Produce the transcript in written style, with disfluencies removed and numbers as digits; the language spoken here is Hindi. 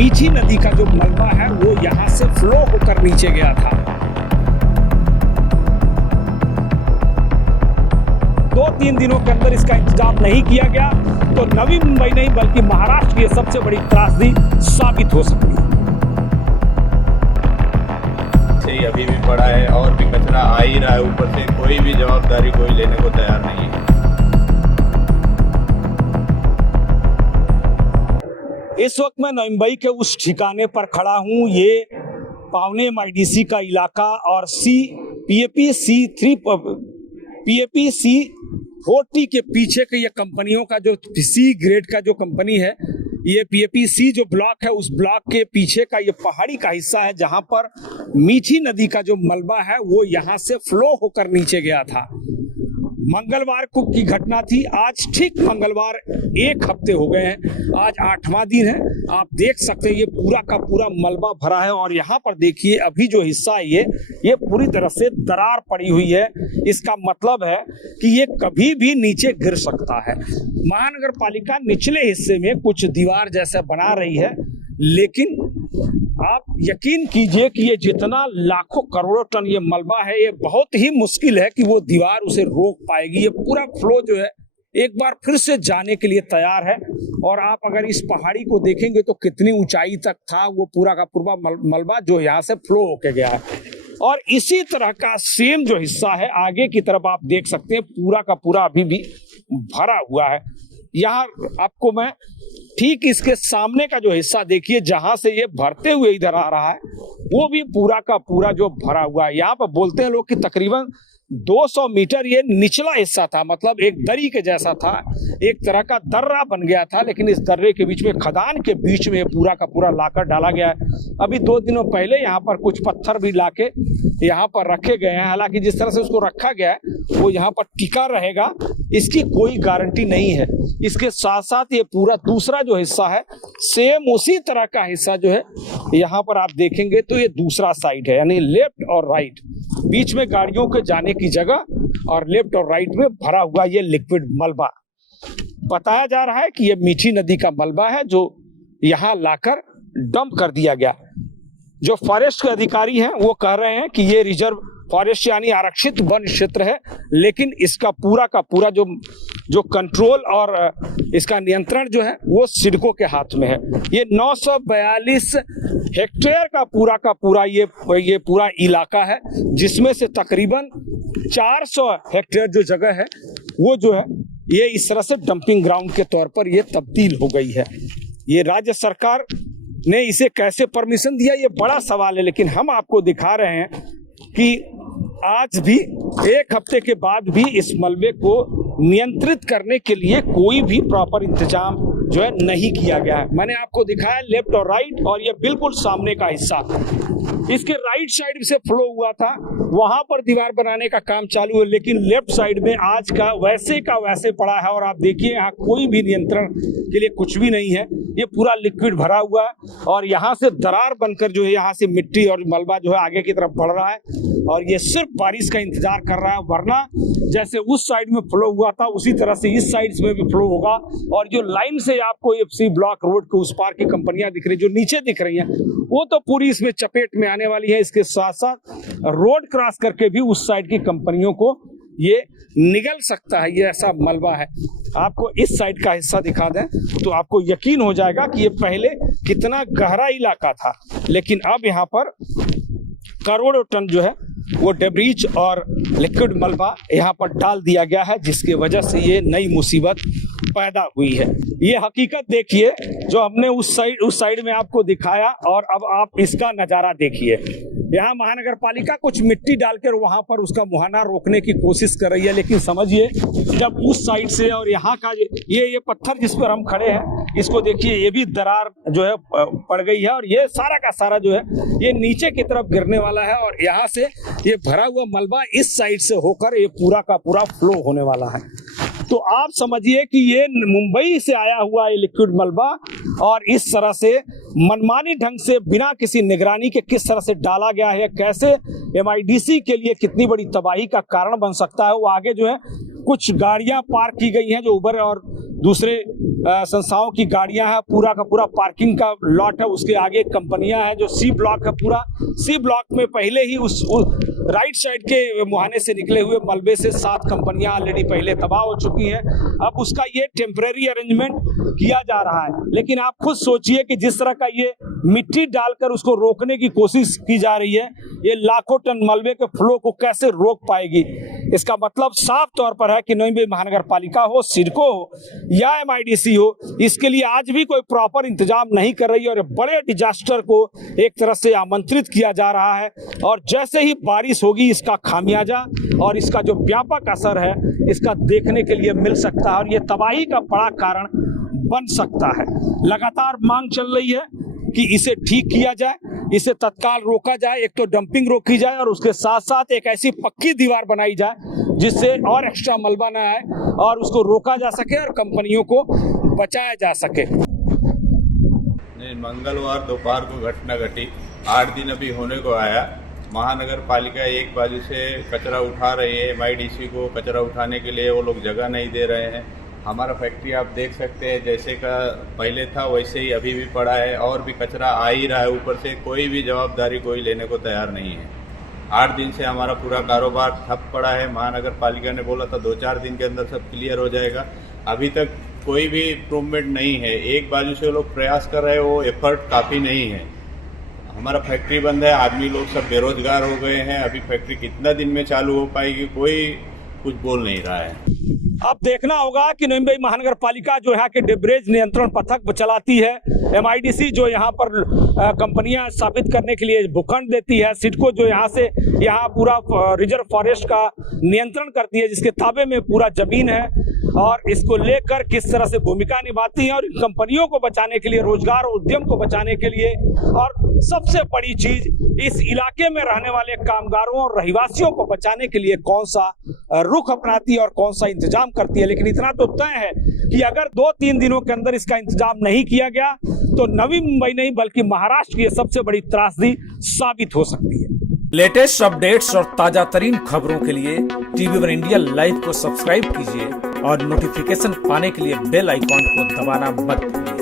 मीठी नदी का जो मलबा है वो यहाँ से फ्लो होकर नीचे गया था। 2-3 दिनों के अंदर इसका इंतजाम नहीं किया गया तो नवी मुंबई नहीं बल्कि महाराष्ट्र की सबसे बड़ी त्रासदी साबित हो सकती है। अभी भी पड़ा है और भी कचरा आ ही रहा है, ऊपर से कोई भी जवाबदारी कोई लेने को तैयार नहीं है। इस वक्त मैं नवी मुंबई के उस ठिकाने पर खड़ा हूँ। ये पावने MIDC का इलाका और PAP C40 के पीछे के ये कंपनियों का जो C ग्रेड का जो कंपनी है, ये PAPC जो ब्लॉक है उस ब्लॉक के पीछे का ये पहाड़ी का हिस्सा है जहां पर मीठी नदी का जो मलबा है वो यहां से फ्लो होकर नीचे गया था। मंगलवार को की घटना थी। आज ठीक मंगलवार 1 हफ्ते हो गए हैं, आज 8वां दिन है। आप देख सकते हैं ये पूरा का पूरा मलबा भरा है और यहाँ पर देखिए अभी जो हिस्सा है ये पूरी तरह से दरार पड़ी हुई है। इसका मतलब है कि ये कभी भी नीचे गिर सकता है। महानगर पालिका निचले हिस्से में कुछ दीवार जैसा बना रही है, लेकिन आप यकीन कीजिए कि ये जितना लाखों करोड़ों टन ये मलबा है, ये बहुत ही मुश्किल है कि वो दीवार उसे रोक पाएगी। ये पूरा फ्लो जो है एक बार फिर से जाने के लिए तैयार है। और आप अगर इस पहाड़ी को देखेंगे तो कितनी ऊंचाई तक था वो पूरा का पूरा मलबा जो यहाँ से फ्लो होके गया है। और इसी तरह का सेम जो हिस्सा है आगे की तरफ आप देख सकते हैं पूरा का पूरा अभी भी भरा हुआ है। यहाँ आपको मैं ठीक इसके सामने का जो हिस्सा देखिए जहां से ये भरते हुए इधर आ रहा है वो भी पूरा का पूरा जो भरा हुआ है। यहाँ पर बोलते हैं लोग कि तकरीबन 200 मीटर ये निचला हिस्सा था, मतलब एक दरी के जैसा था, एक तरह का दर्रा बन गया था। लेकिन इस दर्रे के बीच में, खदान के बीच में पूरा का पूरा लाकर डाला गया है। अभी 2 दिनों पहले यहाँ पर कुछ पत्थर भी लाके यहाँ पर रखे गए हैं। हालांकि जिस तरह से उसको रखा गया है वो यहाँ पर टिका रहेगा इसकी कोई गारंटी नहीं है। इसके साथ साथ ये पूरा दूसरा जो हिस्सा है सेम उसी तरह का हिस्सा जो है यहाँ पर आप देखेंगे तो ये दूसरा साइड है, यानी लेफ्ट और राइट, बीच में गाड़ियों के जाने की जगह और लेफ्ट और राइट में भरा हुआ ये लिक्विड मलबा। बताया जा रहा है कि ये मीठी नदी का मलबा है जो यहाँ लाकर डंप कर दिया गया। जो फॉरेस्ट के अधिकारी हैं वो कह रहे हैं कि ये रिजर्व फॉरेस्ट यानी आरक्षित वन क्षेत्र है, लेकिन इसका पूरा का पूरा जो कंट्रोल और इसका नियंत्रण जो है वो सिडको के हाथ में है। ये 942 हेक्टेयर का पूरा ये पूरा इलाका है, जिसमें से तकरीबन 400 हेक्टेयर जो जगह है वो जो है ये इस तरह से डंपिंग ग्राउंड के तौर पर ये तब्दील हो गई है। ये राज्य सरकार ने इसे कैसे परमिशन दिया ये बड़ा सवाल है, लेकिन हम आपको दिखा रहे हैं कि आज भी 1 हफ्ते के बाद भी इस मलबे को नियंत्रित करने के लिए कोई भी प्रॉपर इंतजाम जो है नहीं किया गया है। मैंने आपको दिखाया लेफ्ट और राइट, और ये बिल्कुल सामने का हिस्सा इसके राइट साइड से फ्लो हुआ था, वहां पर दीवार बनाने का काम चालू है, लेकिन लेफ्ट साइड में आज का वैसे पड़ा है। और आप देखिए यहाँ कोई भी नियंत्रण के लिए कुछ भी नहीं है, ये पूरा लिक्विड भरा हुआ है और यहाँ से दरार बनकर जो है यहाँ से मिट्टी और मलबा जो है आगे की तरफ बढ़ रहा है और ये सिर्फ बारिश का इंतजार कर रहा है। वरना जैसे उस साइड में फ्लो हुआ था उसी तरह से इस साइड में भी फ्लो होगा। और जो लाइन से आपको FC ब्लॉक रोड के उस पार की कंपनियां दिख रही, जो नीचे दिख रही हैं, वो तो पूरी इसमें चपेट में आने वाली है। इसके साथ साथ रोड क्रॉस करके भी उस साइड की कंपनियों को ये निगल सकता है। ये ऐसा मलबा है। आपको इस साइड का हिस्सा दिखा दें तो आपको यकीन हो जाएगा कि ये पहले कितना गहरा इलाका था, लेकिन अब यहाँ पर करोड़ों टन जो है वो डेब्रीज और लिक्विड मलबा यहाँ पर डाल दिया गया है, जिसकी वजह से ये नई मुसीबत पैदा हुई है। ये हकीकत देखिए जो हमने उस साइड में आपको दिखाया, और अब आप इसका नज़ारा देखिए। यहाँ महानगर पालिका कुछ मिट्टी डालकर वहाँ पर उसका मुहाना रोकने की कोशिश कर रही है, लेकिन समझिए जब उस साइड से और यहाँ का ये पत्थर जिस पर हम खड़े हैं इसको देखिए, ये भी दरार जो है पड़ गई है और ये सारा का सारा जो है ये नीचे की तरफ गिरने वाला है। और यहाँ से ये भरा हुआ मलबा इस साइड से होकर ये पूरा का पूरा फ्लो होने वाला है। तो आप समझिए कि ये मुंबई से आया हुआ ये लिक्विड मलबा और इस तरह से मनमानी ढंग से बिना किसी निगरानी के किस तरह से डाला गया है, कैसे MIDC के लिए कितनी बड़ी तबाही का कारण बन सकता है। वो आगे जो है कुछ गाड़ियां पार्क की गई हैं जो उबर और दूसरे संस्थाओं की गाड़ियां हैं, पूरा का पूरा पार्किंग का लॉट है, उसके आगे कंपनियां हैं। जो सी ब्लॉक है, पूरा सी ब्लॉक में पहले ही उस राइट साइड के मुहाने से निकले हुए मलबे से 7 कंपनियां ऑलरेडी पहले तबाह हो चुकी हैं। अब उसका ये टेम्परेरी अरेंजमेंट किया जा रहा है, लेकिन आप खुद सोचिए कि जिस तरह का ये मिट्टी डालकर उसको रोकने की कोशिश की जा रही है, ये लाखों टन मलबे के फ्लो को कैसे रोक पाएगी। इसका मतलब साफ तौर पर है कि नवी मुंबई महानगर पालिका हो, सिडको हो या MIDC हो, इसके लिए आज भी कोई प्रॉपर इंतजाम नहीं कर रही है और बड़े डिजास्टर को एक तरह से आमंत्रित किया जा रहा है। और जैसे ही बारिश होगी, इसका खामियाजा और इसका जो व्यापक असर है, इसका देखने के लिए मिल सकता है और ये तबाही का बड़ा कारण बन सकता है। लगातार मांग चल रही है कि इसे ठीक किया जाए, इसे तत्काल रोका जाए। एक तो डंपिंग रोकी जाए और उसके साथ साथ एक ऐसी पक्की दीवार बनाई जाए जिससे और एक्स्ट्रा मलबा न आए और उसको रोका जा सके और कंपनियों को बचाया जा सके। मंगलवार दोपहर को घटना घटी, 8 दिन अभी होने को आया। महानगर पालिका एक बाजू से कचरा उठा रही है, MIDC को कचरा उठाने के लिए वो लोग जगह नहीं दे रहे हैं। हमारा फैक्ट्री आप देख सकते हैं, जैसे का पहले था वैसे ही अभी भी पड़ा है और भी कचरा आ ही रहा है। ऊपर से कोई भी जवाबदारी कोई लेने को तैयार नहीं है। 8 दिन से हमारा पूरा कारोबार ठप पड़ा है। महानगर पालिका ने बोला था 2-4 दिन के अंदर सब क्लियर हो जाएगा, अभी तक कोई भी इम्प्रूवमेंट नहीं है। एक बाजू से लोग प्रयास कर रहे हैं, वो एफर्ट काफ़ी नहीं है। हमारा फैक्ट्री बंद है, आदमी लोग सब बेरोजगार हो गए हैं। अभी फैक्ट्री कितना दिन में चालू हो पाएगी, कोई कुछ बोल नहीं रहा है। अब देखना होगा कि नवी मुंबई महानगर पालिका जो यहाँ के डिब्रेज नियंत्रण पथक चलाती है, MIDC जो यहाँ पर कंपनियां स्थापित करने के लिए भूखंड देती है, सिडको जो यहाँ पूरा रिजर्व फॉरेस्ट का नियंत्रण करती है, जिसके ताबे में पूरा जमीन है, और इसको लेकर किस तरह से भूमिका निभाती है और इन कंपनियों को बचाने के लिए, रोजगार और उद्यम को बचाने के लिए, और सबसे बड़ी चीज इस इलाके में रहने वाले कामगारों और रहिवासियों को बचाने के लिए कौन सा रुख अपनाती है और कौन सा इंतजाम करती है। लेकिन इतना तो तय है कि अगर 2-3 दिनों के अंदर इसका इंतजाम नहीं किया गया तो नवी मुंबई नहीं बल्कि महाराष्ट्र की सबसे बड़ी त्रासदी साबित हो सकती है। लेटेस्ट अपडेट्स और ताजा तरीन खबरों के लिए TV1 इंडिया लाइव को सब्सक्राइब कीजिए और नोटिफिकेशन पाने के लिए बेल आइकॉन को दबाना मत भूलिए।